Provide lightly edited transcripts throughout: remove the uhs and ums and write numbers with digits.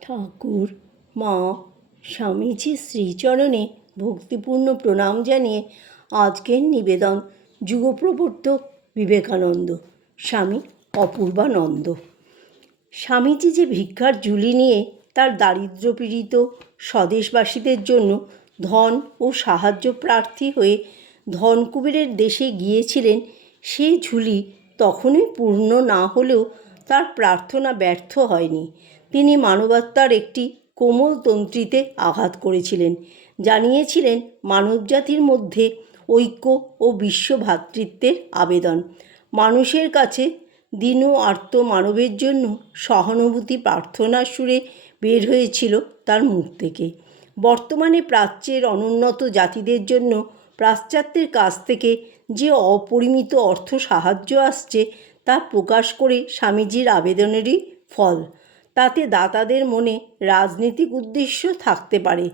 ঠাকুর, মা, স্বামীজির শ্রীচরণে ভক্তিপূর্ণ প্রণাম জানিয়ে আজকের নিবেদন যুগপ্রবর্তক বিবেকানন্দ, স্বামী অপূর্বানন্দ। স্বামীজি যে ভিক্ষার ঝুলি নিয়ে তার দারিদ্র্যপীড়িত স্বদেশবাসীদের জন্য ধন ও সাহায্য প্রার্থী হয়ে ধনকুবেরের দেশে গিয়েছিলেন, সেই ঝুলি তখনই পূর্ণ না হলেও তার প্রার্থনা ব্যর্থ হয়নি। তিনি মানবাত্মার একটি কোমল তন্ত্রীতে আঘাত করেছিলেন, জানিয়েছিলেন মানবজাতির মধ্যে ঐক্য ও বিশ্বভ্রাতৃত্বের আবেদন। মানুষের কাছে দীন ও আর্ত মানবের জন্য সহানুভূতি প্রার্থনার সুরে বের হয়েছিল তার মুখ থেকে। বর্তমানে প্রাচ্যের অনুন্নত জাতিদের জন্য পাশ্চাত্যের কাছ থেকে যে অপরিমিত অর্থ সাহায্য আসছে তা প্রকাশ করে স্বামীজির আবেদনেরই ফল। তাতে দাতাদের মনে রাজনৈতিক উদ্দেশ্য থাকতে পারে।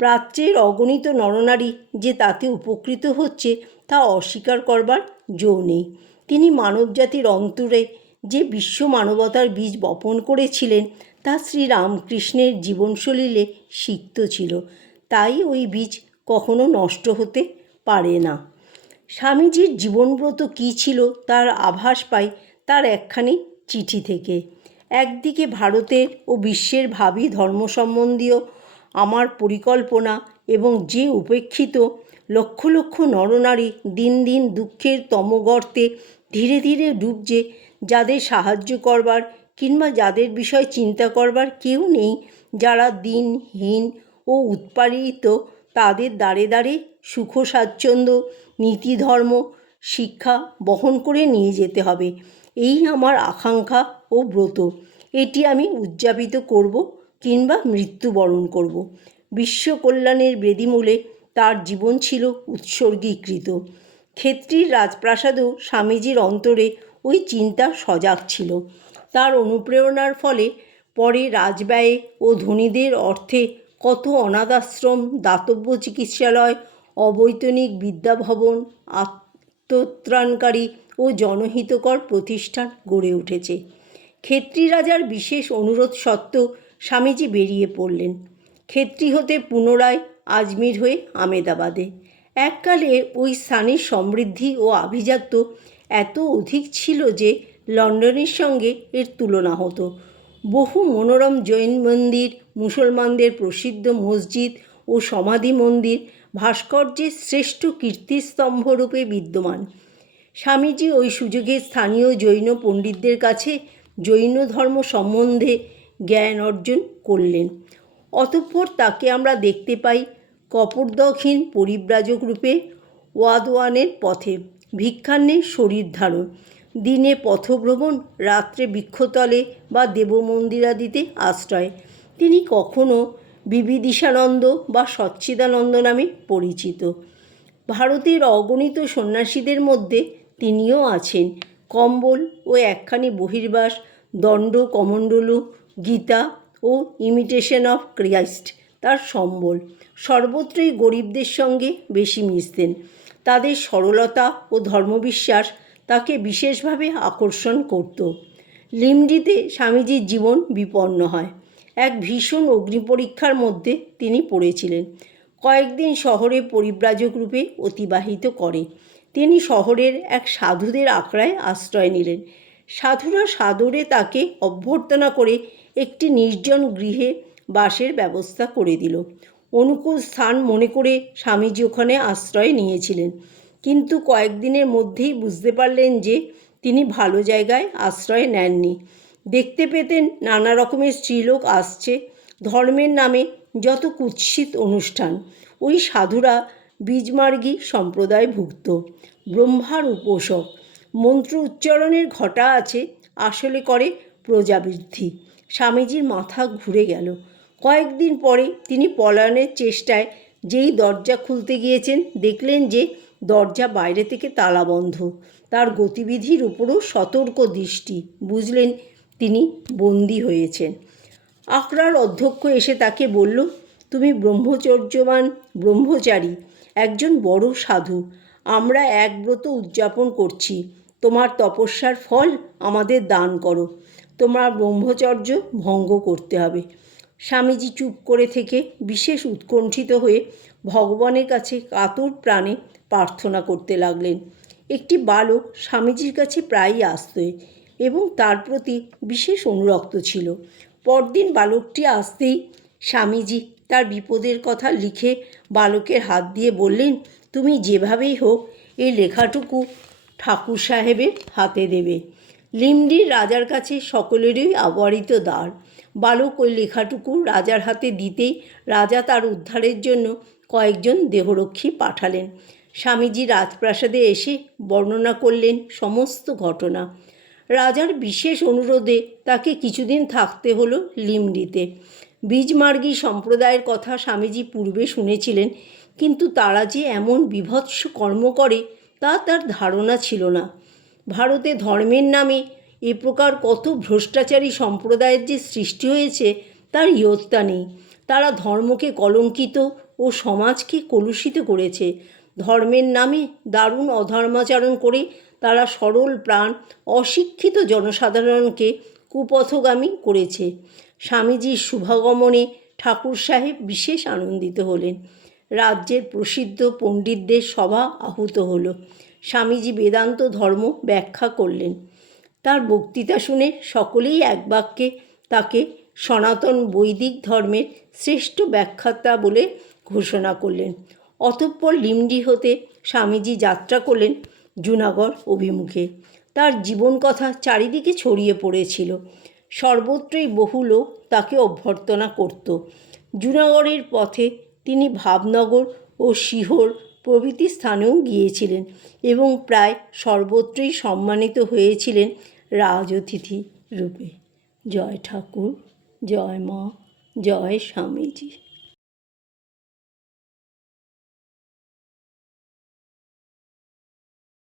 প্রাচ্যের অগণিত নরনারী যে তাতে উপকৃত হচ্ছে তা অস্বীকার করবার জো নেই। তিনি মানবজাতির অন্তরে যে বিশ্ব মানবতার বীজ বপন করেছিলেন তা শ্রীরামকৃষ্ণের জীবনশৈলীতে সিক্ত ছিল, তাই ওই বীজ কখনো নষ্ট হতে পারে না। স্বামীজির জীবনব্রত কী ছিল তার আভাস পাই তার একখানি চিঠি থেকে। একদিকে ভারতের ও বিশ্বের ভাবী ধর্ম সম্বন্ধীয় আমার পরিকল্পনা এবং যে উপেক্ষিত লক্ষ লক্ষ নরনারী দিন দিন দুঃখের তমগর্তে ধীরে ধীরে ডুবছে, যাদের সাহায্য করবার কিংবা যাদের বিষয় চিন্তা করবার কেউ নেই, যারা দিনহীন ও উৎপারিত, তাদের দ্বারে দ্বারে সুখ স্বাচ্ছন্দ্য, নীতিধর্ম, শিক্ষা বহন করে নিয়ে যেতে হবে, এই আমার আকাঙ্ক্ষা ও ব্রত। এটি আমি উদযাপিত করব কিংবা মৃত্যুবরণ করব। বিশ্ব কল্যাণের বেদিমূলে তার জীবন ছিল উৎসর্গীকৃত। ক্ষেত্রীর রাজপ্রাসাদেও স্বামীজির অন্তরে ওই চিন্তা সজাগ ছিল। তার অনুপ্রেরণার ফলে পরে রাজব্যয়ে ও ধনীদের অর্থে কত অনাথাশ্রম, দাতব্য চিকিৎসালয়, অবৈতনিক বিদ্যাভবন, আত্মত্রাণকারী ও জনহিতকর প্রতিষ্ঠান গড়ে উঠেছে। ক্ষেত্রী রাজার বিশেষ অনুরোধ সত্ত্বেও স্বামীজি বেরিয়ে পড়লেন ক্ষেত্রী হতে পুনরায় আজমির হয়ে আমেদাবাদে। এককালে ওই স্থানের সমৃদ্ধি ও আভিজাত্য এত অধিক ছিল যে লন্ডনের সঙ্গে এর তুলনা হতো। বহু মনোরম জৈন মন্দির, মুসলমানদের প্রসিদ্ধ মসজিদ ও সমাধি মন্দির ভাস্কর্যের শ্রেষ্ঠ কীর্তিস্তম্ভরূপে বিদ্যমান। স্বামীজি ওই সুযোগে স্থানীয় জৈন পণ্ডিতদের কাছে জৈন ধর্ম সম্বন্ধে জ্ঞান অর্জন করলেন। অতঃপর তাকে আমরা দেখতে পাই কপর্দকহীন পরিব্রাজক রূপে ওয়াদওয়ানের পথে, ভিক্ষান্নে শরীর ধারণ, দিনে পথভ্রমণ, রাত্রে বৃক্ষতলে বা দেবমন্দিরাদিতে আশ্রয়। তিনি কখনো বিবিদিশানন্দ বা সচ্চিদানন্দ নামে পরিচিত। ভারতের অগণিত সন্ন্যাসীদের মধ্যে তিনিও আছেন। কম্বল ও একখানি বহির্বাস, দণ্ড কমণ্ডলু, গীতা ও ইমিটেশন অফ ক্রাইস্ট তার সম্বল। সর্বত্রই গরিবদের সঙ্গে বেশি মিশতেন। তাদের সরলতা ও ধর্মবিশ্বাস তাকে বিশেষভাবে আকর্ষণ করত। লিমডিতে স্বামীজির জীবন বিপন্ন হয়। এক ভীষণ অগ্নিপরীক্ষার মধ্যে তিনি পড়েছিলেন। কয়েকদিন শহরে পরিব্রাজক রূপে অতিবাহিত করে তিনি শহরের এক সাধুদের আখড়ায় আশ্রয় নিলেন। সাধুরা সাদরে তাকে অভ্যর্থনা করে একটি নির্জন গৃহে বাসের ব্যবস্থা করে দিল। অনুকূল স্থান মনে করে স্বামীজি ওখানে আশ্রয় নিয়েছিলেন, কিন্তু কয়েকদিনের মধ্যেই বুঝতে পারলেন যে তিনি ভালো জায়গায় আশ্রয় নেননি। দেখতে পেতেন নানা রকমের স্ত্রীলোক আসছে, ধর্মের নামে যত কুৎসিত অনুষ্ঠান। ওই সাধুরা বীজমার্গী সম্প্রদায়ভুক্ত, ব্রহ্মার উপাসক। মন্ত্র উচ্চারণের ঘটা আছে, আসলে করে প্রজাবৃদ্ধি। স্বামীজির মাথা ঘুরে গেল। কয়েকদিন পরে তিনি পলায়নের চেষ্টায় যেই দরজা খুলতে গিয়েছেন, দেখলেন যে দরজা বাইরে থেকে তালাবন্ধ। তার গতিবিধির উপরও সতর্ক দৃষ্টি, বুঝলেন তিনি বন্দী হয়েছেন। আখড়ার অধ্যক্ষ এসে তাকে বলল, তুমি ব্রহ্মচর্যবান ব্রহ্মচারী, একজন বড় সাধু। আমরা এক ব্রত উদযাপন করছি। তোমার তপস্যার ফল আমাদের দান করো। তোমার ব্রহ্মচর্য ভঙ্গ করতে হবে। স্বামীজি চুপ করে থেকে বিশেষ উৎকণ্ঠিত হয়ে ভগবানের কাছে কাতর প্রাণে প্রার্থনা করতে লাগলেন। একটি বালক স্বামীজির কাছে প্রায়ই আসত এবং তার প্রতি বিশেষ অনুরক্ত ছিল। পরদিন বালকটি আসতেই স্বামীজি তার বিপদের কথা লিখে বালকের হাত দিয়ে বললেন, তুমি যেভাবেই হোক এই লেখাটুকু ঠাকুর সাহেবের হাতে দেবে। লিমডির রাজার কাছে সকলেরই অবারিত দ্বার। বালক ওই লেখাটুকু রাজার হাতে দিতেই রাজা তার উদ্ধারের জন্য কয়েকজন দেহরক্ষী পাঠালেন। স্বামীজি রাজপ্রাসাদে এসে বর্ণনা করলেন সমস্ত ঘটনা। রাজার বিশেষ অনুরোধে তাকে কিছুদিন থাকতে হলো লিমডিতে। বীজমার্গী সম্প্রদায়ের কথা স্বামীজি পূর্বে শুনেছিলেন, কিন্তু তারা যে এমন বীভৎস কর্ম করে তা তার ধারণা ছিল না। ভারতে ধর্মের নামে এ প্রকার কত ভ্রষ্টাচারী সম্প্রদায়ের যে সৃষ্টি হয়েছে তার ইয়ত্তা নেই। তারা ধর্মকে কলঙ্কিত ও সমাজকে কলুষিত করেছে। ধর্মের নামে দারুণ অধর্মাচরণ করে তারা সরল প্রাণ অশিক্ষিত জনসাধারণকে কুপথগামী করেছে। স্বামীজির শুভাগমনে ঠাকুর সাহেব বিশেষ আনন্দিত হলেন। রাজ্যের প্রসিদ্ধ পণ্ডিতদের সভা আহুত হলো। স্বামীজি বেদান্ত ধর্ম ব্যাখ্যা করলেন। তার বক্তৃতা শুনে সকলেই এক বাক্যে তাকে সনাতন বৈদিক ধর্মের শ্রেষ্ঠ ব্যাখ্যাতা বলে ঘোষণা করলেন। অতঃপর লিমডি হতে স্বামীজি যাত্রা করলেন জুনাগড় অভিমুখে। তার জীবন কথা চারিদিকে ছড়িয়ে পড়েছিল। সর্বত্রই বহু লোক তাকে অভ্যর্থনা করত। জুনাগড়ের পথে তিনি ভাবনগর ও সিহোর প্রভৃতি স্থানেও গিয়েছিলেন এবং প্রায় সর্বত্রই সম্মানিত হয়েছিলেন রাজঅতিথি রূপে। জয় ঠাকুর, জয় মা, জয় স্বামীজি।